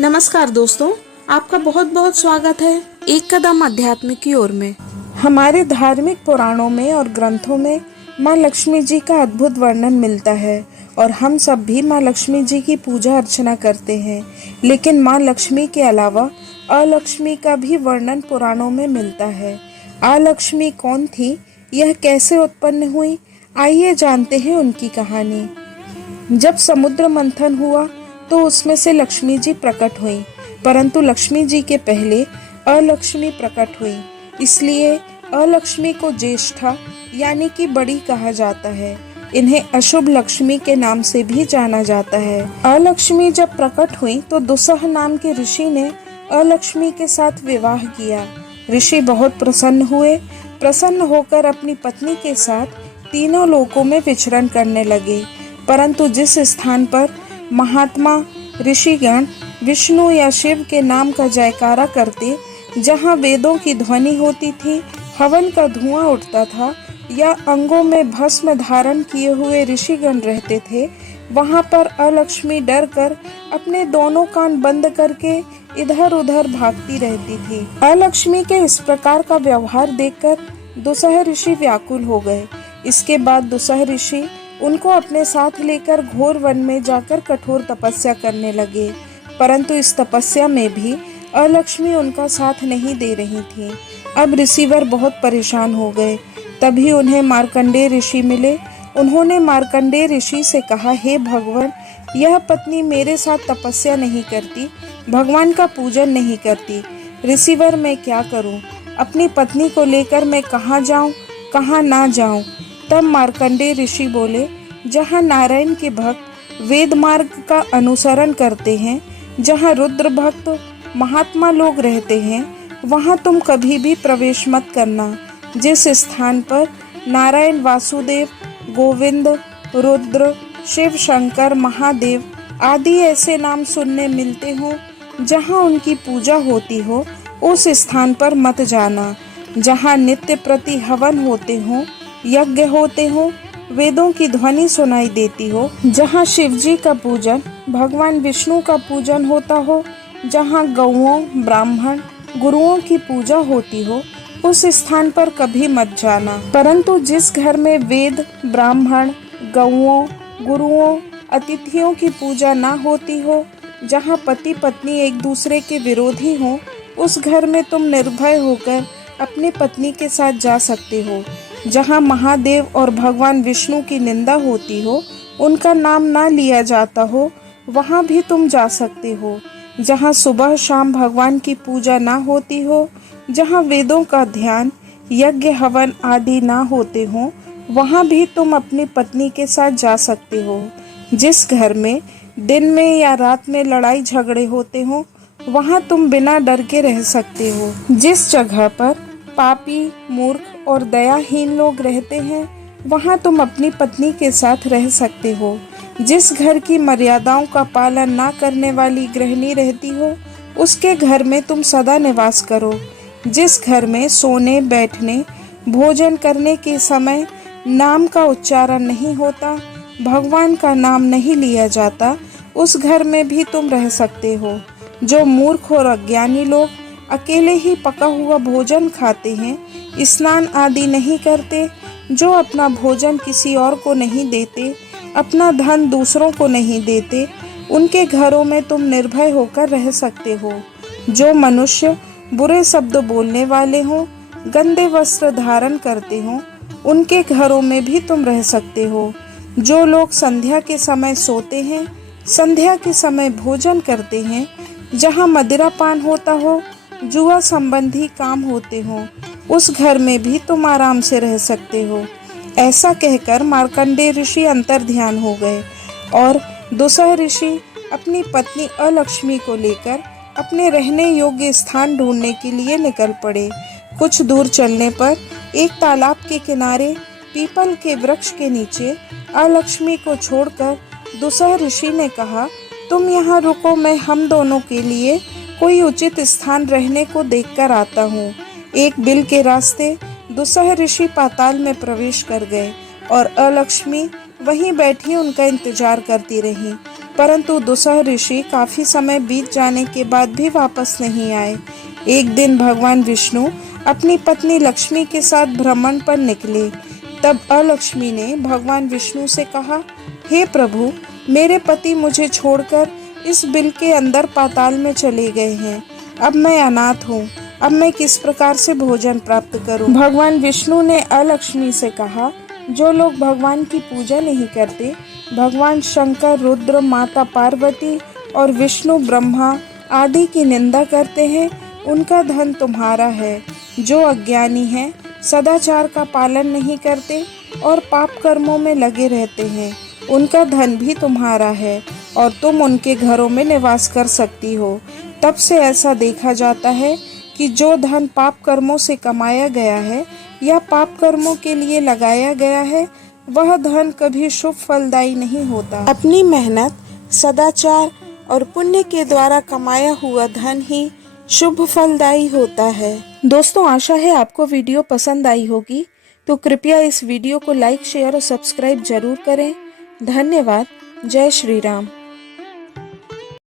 नमस्कार दोस्तों, आपका बहुत बहुत स्वागत है एक कदम अध्यात्म की ओर में। हमारे धार्मिक पुराणों में और ग्रंथों में माँ लक्ष्मी जी का अद्भुत वर्णन मिलता है और हम सब भी माँ लक्ष्मी जी की पूजा अर्चना करते हैं। लेकिन माँ लक्ष्मी के अलावा अलक्ष्मी का भी वर्णन पुराणों में मिलता है। अलक्ष्मी कौन थी, यह कैसे उत्पन्न हुई, आइए जानते हैं उनकी कहानी। जब समुद्र मंथन हुआ तो उसमें से लक्ष्मी जी प्रकट हुई, परंतु लक्ष्मी जी के पहले अलक्ष्मी प्रकट हुई। इसलिए अलक्ष्मी को ज्येष्ठा यानी कि बड़ी कहा जाता है। इन्हें अशुभ लक्ष्मी के नाम से भी जाना जाता है। अलक्ष्मी जब प्रकट हुई तो दुसह नाम के ऋषि ने अलक्ष्मी के साथ विवाह किया। ऋषि बहुत प्रसन्न हुए। प्रसन्न होकर अपनी पत्नी के साथ तीनों लोकों में विचरण करने लगे। परंतु जिस स्थान पर महात्मा ऋषिगण विष्णु या शिव के नाम का जयकारा करते, जहाँ वेदों की ध्वनि होती थी, हवन का धुआं उठता था या अंगों में भस्म धारण किए हुए ऋषिगण रहते थे, वहाँ पर अलक्ष्मी डर कर अपने दोनों कान बंद करके इधर उधर भागती रहती थी। अलक्ष्मी के इस प्रकार का व्यवहार देखकर दुसह ऋषि व्याकुल हो गए। इसके बाद दुसह ऋषि उनको अपने साथ लेकर घोर वन में जाकर कठोर तपस्या करने लगे। परंतु इस तपस्या में भी अलक्ष्मी उनका साथ नहीं दे रही थी। अब ऋषिवर बहुत परेशान हो गए। तभी उन्हें मार्कंडेय ऋषि मिले। उन्होंने मार्कंडेय ऋषि से कहा, हे भगवान, यह पत्नी मेरे साथ तपस्या नहीं करती, भगवान का पूजन नहीं करती। ऋषिवर मैं क्या करूं? अपनी पत्नी को लेकर मैं कहाँ जाऊं, कहाँ ना जाऊं? तब मार्कंडेय ऋषि बोले, जहाँ नारायण के भक्त वेद मार्ग का अनुसरण करते हैं, जहाँ रुद्र भक्त महात्मा लोग रहते हैं, वहाँ तुम कभी भी प्रवेश मत करना। जिस स्थान पर नारायण, वासुदेव, गोविंद, रुद्र, शिव, शंकर, महादेव आदि ऐसे नाम सुनने मिलते हो, जहाँ उनकी पूजा होती हो, उस स्थान पर मत जाना। जहाँ नित्य प्रति हवन होते हो, यज्ञ होते हो, वेदों की ध्वनि सुनाई देती हो, जहाँ शिव जी का पूजन, भगवान विष्णु का पूजन होता हो, जहाँ गौओं, ब्राह्मण, गुरुओं की पूजा होती हो, उस स्थान पर कभी मत जाना। परंतु जिस घर में वेद, ब्राह्मण, गौओं, गुरुओं, अतिथियों की पूजा ना होती हो, जहाँ पति पत्नी एक दूसरे के विरोधी हो, उस घर में तुम निर्भय होकर अपनी पत्नी के साथ जा सकते हो। जहाँ महादेव और भगवान विष्णु की निंदा होती हो, उनका नाम ना लिया जाता हो, वहाँ भी तुम जा सकते हो। जहाँ सुबह शाम भगवान की पूजा ना होती हो, जहाँ वेदों का ध्यान, यज्ञ, हवन आदि ना होते हो, वहाँ भी तुम अपनी पत्नी के साथ जा सकते हो। जिस घर में दिन में या रात में लड़ाई झगड़े होते हो, वहाँ तुम बिना डर के रह सकते हो। जिस जगह पर पापी, मूर्ख और दयाहीन लोग रहते हैं, वहाँ तुम अपनी पत्नी के साथ रह सकते हो। जिस घर की मर्यादाओं का पालन ना करने वाली गृहिणी रहती हो, उसके घर में तुम सदा निवास करो। जिस घर में सोने, बैठने, भोजन करने के समय नाम का उच्चारण नहीं होता, भगवान का नाम नहीं लिया जाता, उस घर में भी तुम रह सकते हो। जो मूर्ख और अज्ञानी लोग अकेले ही पका हुआ भोजन खाते हैं, स्नान आदि नहीं करते, जो अपना भोजन किसी और को नहीं देते, अपना धन दूसरों को नहीं देते, उनके घरों में तुम निर्भय होकर रह सकते हो। जो मनुष्य बुरे शब्द बोलने वाले हों, गंदे वस्त्र धारण करते हों, उनके घरों में भी तुम रह सकते हो। जो लोग संध्या के समय सोते हैं, संध्या के समय भोजन करते हैं, जहाँ मदिरा पान होता हो, जुआ संबंधी काम होते हो, उस घर में भी तुम आराम से रह सकते हो। ऐसा कहकर मार्कंडेय ऋषि अंतर्ध्यान हो गए और दुसह ऋषि अपनी पत्नी अलक्ष्मी को लेकर अपने रहने योग्य स्थान ढूंढने के लिए निकल पड़े। कुछ दूर चलने पर एक तालाब के किनारे पीपल के वृक्ष के नीचे अलक्ष्मी को छोड़कर दुसह ऋषि ने कहा, तुम यहाँ रुको, मैं हम दोनों के लिए कोई उचित स्थान रहने को देखकर आता हूँ। एक बिल के रास्ते दुसह ऋषि पाताल में प्रवेश कर गए और अलक्ष्मी वहीं बैठी उनका इंतजार करती रही। परंतु दुसह ऋषि काफी समय बीत जाने के बाद भी वापस नहीं आए। एक दिन भगवान विष्णु अपनी पत्नी लक्ष्मी के साथ भ्रमण पर निकले। तब अलक्ष्मी ने भगवान विष्णु से कहा, हे प्रभु, मेरे पति मुझे छोड़कर इस बिल के अंदर पाताल में चले गए हैं। अब मैं अनाथ हूँ। अब मैं किस प्रकार से भोजन प्राप्त करूं? भगवान विष्णु ने अलक्ष्मी से कहा, जो लोग भगवान की पूजा नहीं करते, भगवान शंकर, रुद्र, माता पार्वती और विष्णु, ब्रह्मा आदि की निंदा करते हैं, उनका धन तुम्हारा है। जो अज्ञानी हैं, सदाचार का पालन नहीं करते और पाप कर्मों में लगे रहते हैं, उनका धन भी तुम्हारा है और तुम उनके घरों में निवास कर सकती हो। तब से ऐसा देखा जाता है कि जो धन पाप कर्मों से कमाया गया है या पाप कर्मों के लिए लगाया गया है, वह धन कभी शुभ फलदायी नहीं होता। अपनी मेहनत, सदाचार और पुण्य के द्वारा कमाया हुआ धन ही शुभ फलदायी होता है। दोस्तों, आशा है आपको वीडियो पसंद आई होगी, तो कृपया इस वीडियो को लाइक, शेयर और सब्सक्राइब जरूर करें। धन्यवाद। जय श्री राम।